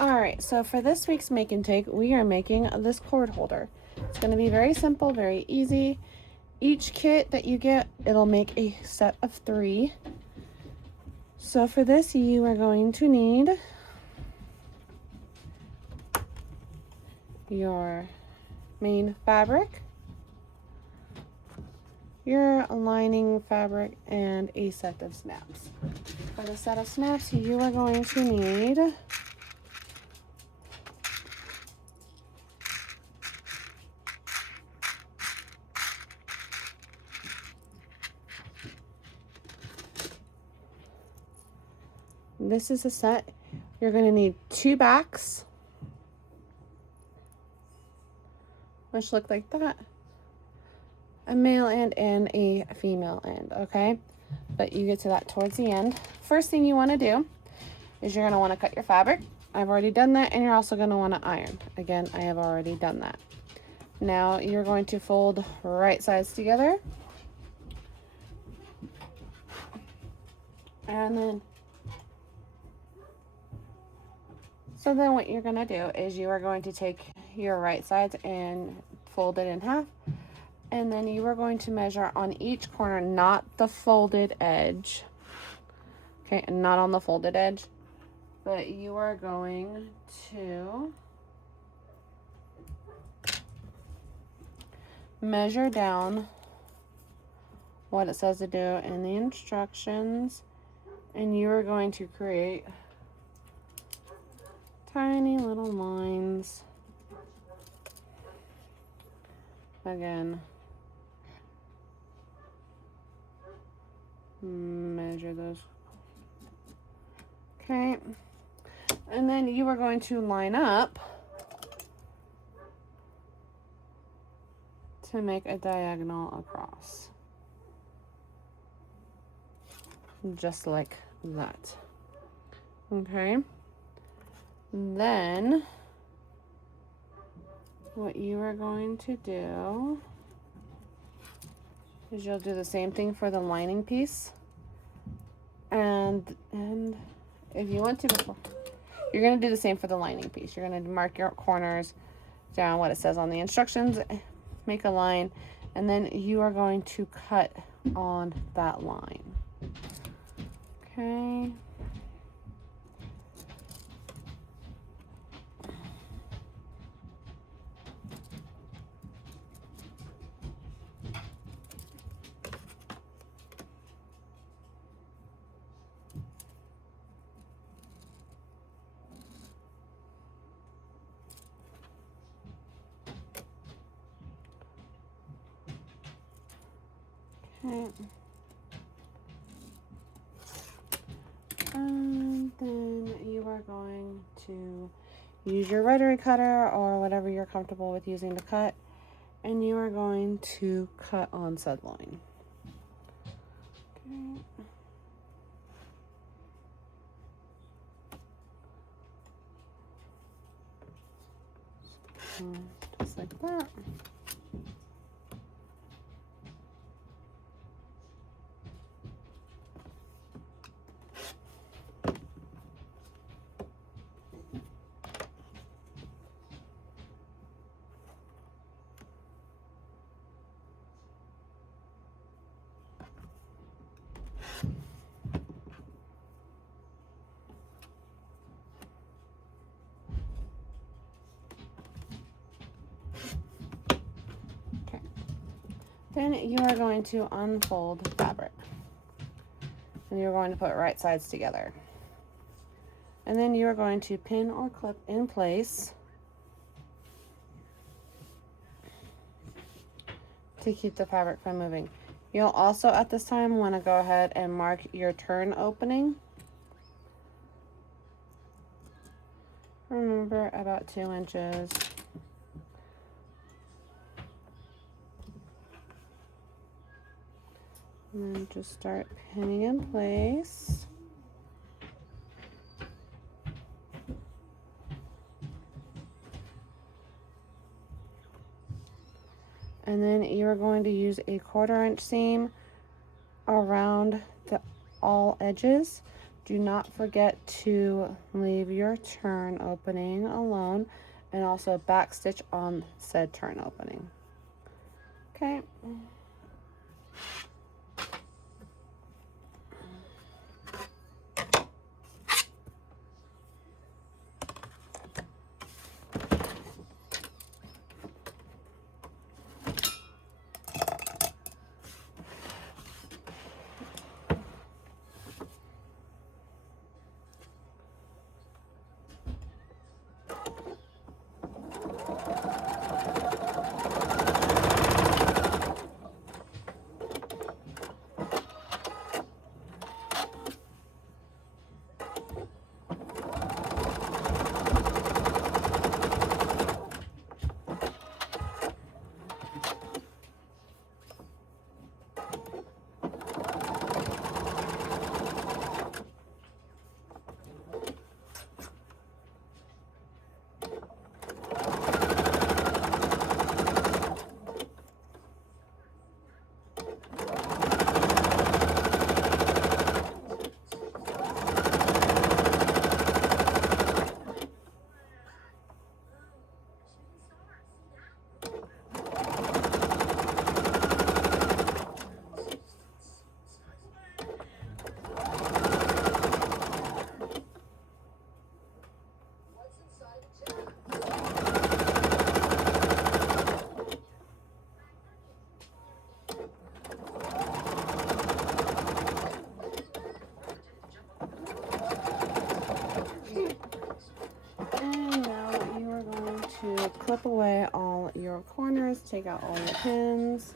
Alright, so for this week's make and take, we are making this cord holder. It's going to be very simple, very easy. Each kit that you get, it'll make a set of 3. So for this, you are going to need your main fabric, your lining fabric, and a set of snaps. For the set of snaps, you are going to need this is a set. You're going to need 2 backs, which look like that, a male end and a female end, okay? But you get to that towards the end. First thing you want to do is you're going to want to cut your fabric. I've already done that, and you're also going to want to iron. Again, I have already done that. Now you're going to fold right sides together, and then what you're going to do is you are going to take your right sides and fold it in half, and then you are going to measure on each corner, not the folded edge, okay, and not on the folded edge, but you are going to measure down what it says to do in the instructions, and you are going to create tiny little lines. Again, measure those. Okay, and then you are going to line up to make a diagonal across, just like that. Okay, then what you are going to do is you'll do the same thing for the lining piece, and if you want to, before you're going to do the same for the lining piece, you're going to mark your corners down what it says on the instructions, make a line, and then you are going to cut on that line. Okay, okay. And then you are going to use your rotary cutter or whatever you're comfortable with using to cut, and you are going to cut on said line. Okay. Just like that. Then you are going to unfold the fabric, and you're going to put right sides together, and then you are going to pin or clip in place to keep the fabric from moving. You'll also at this time want to go ahead and mark your turn opening. Remember, about 2 inches. And then just start pinning in place. And then you are going to use a 1/4 inch seam around all edges Do not forget to leave your turn opening alone and also back stitch on said turn opening. Okay. Clip away all your corners, take out all your pins.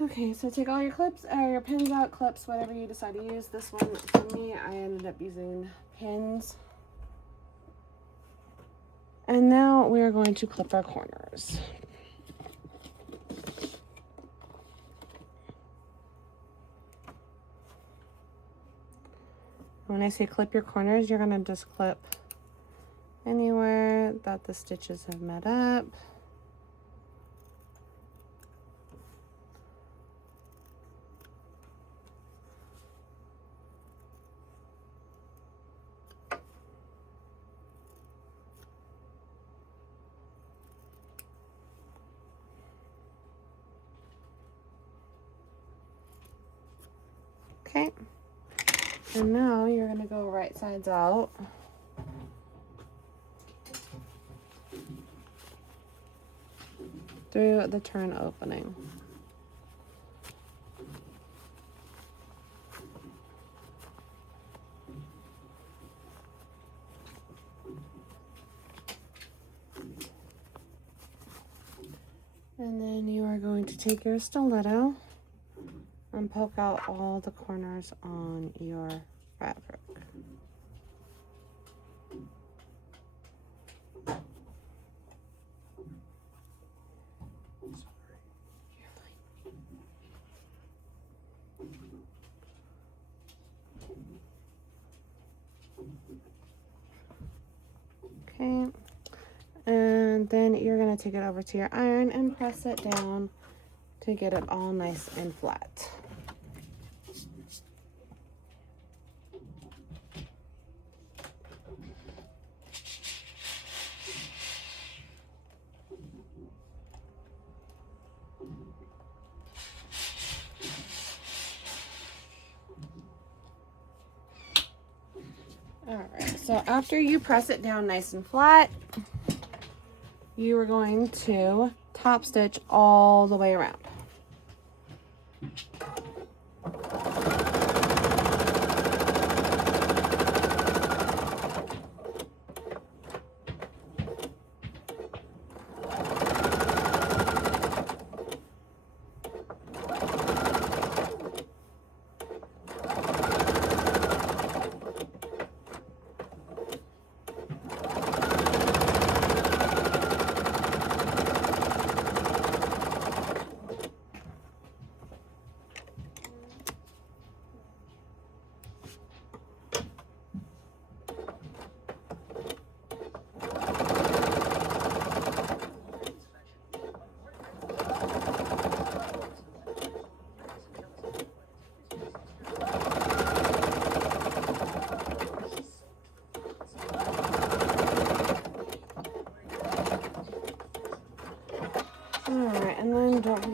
Okay, so take all your clips or your pins out, clips, whatever you decide to use. This one, for me, I ended up using pins. And now we are going to clip our corners. When I say clip your corners, you're going to just clip anywhere that the stitches have met up. Okay. And now you're going to go right sides out. Through the turn opening. And then you are going to take your stiletto and poke out all the corners on your fabric. Okay, and then you're going to take it over to your iron and press it down to get it all nice and flat. Alright, so after you press it down nice and flat, you are going to top stitch all the way around.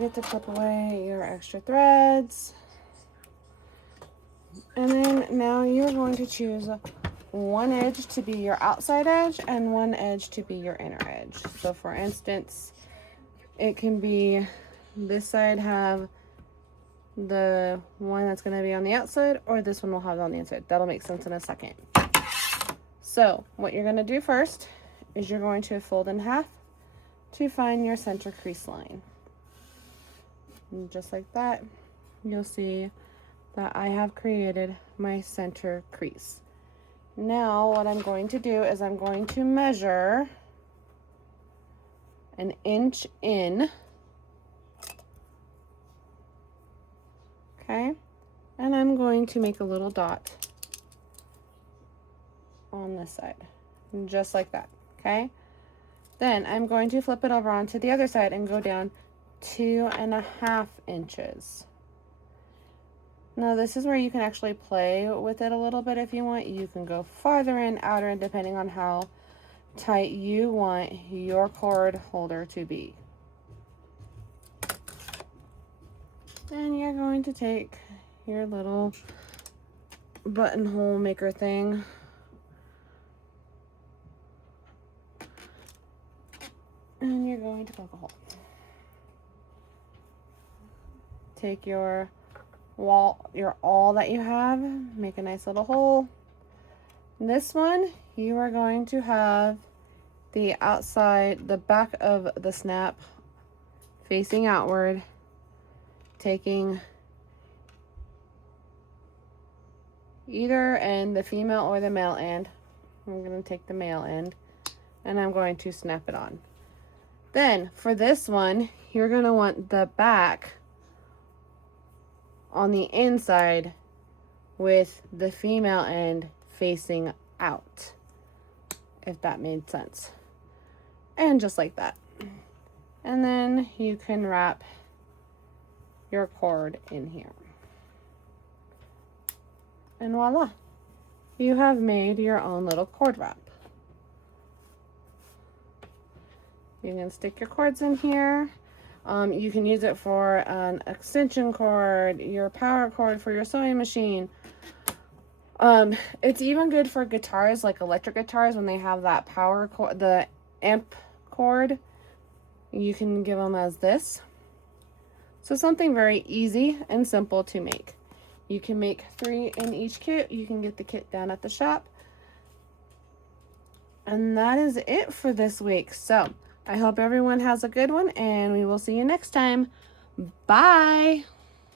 get to clip away your extra threads. And then now you're going to choose one edge to be your outside edge and one edge to be your inner edge. So for instance, it can be this side have the one that's going to be on the outside, or this one will have it on the inside. That'll make sense in a second. So what you're going to do first is you're going to fold in half to find your center crease line. And just like that, you'll see that I have created my center crease. Now what I'm going to do is I'm going to measure an inch in, okay, and I'm going to make a little dot on this side, just like that, okay? Then I'm going to flip it over onto the other side and go down 2.5 inches. Now this is where you can actually play with it a little bit if you want. You can go farther in, outer in, depending on how tight you want your cord holder to be. Then you're going to take your little buttonhole maker thing and you're going to poke a hole. Take your awl that you have, make a nice little hole. This one, you are going to have the outside, the back of the snap facing outward, taking either end, the female or the male end. I'm going to take the male end and I'm going to snap it on. Then for this one, you're going to want the back on the inside with the female end facing out, if that made sense. And just like that. And then you can wrap your cord in here. And voila, you have made your own little cord wrap. You can stick your cords in here. You can use it for an extension cord, your power cord for your sewing machine. It's even good for guitars, like electric guitars, when they have that power cord, the amp cord. You can give them as this. So something very easy and simple to make. You can make 3 in each kit. You can get the kit down at the shop. And that is it for this week. So I hope everyone has a good one, and we will see you next time. Bye.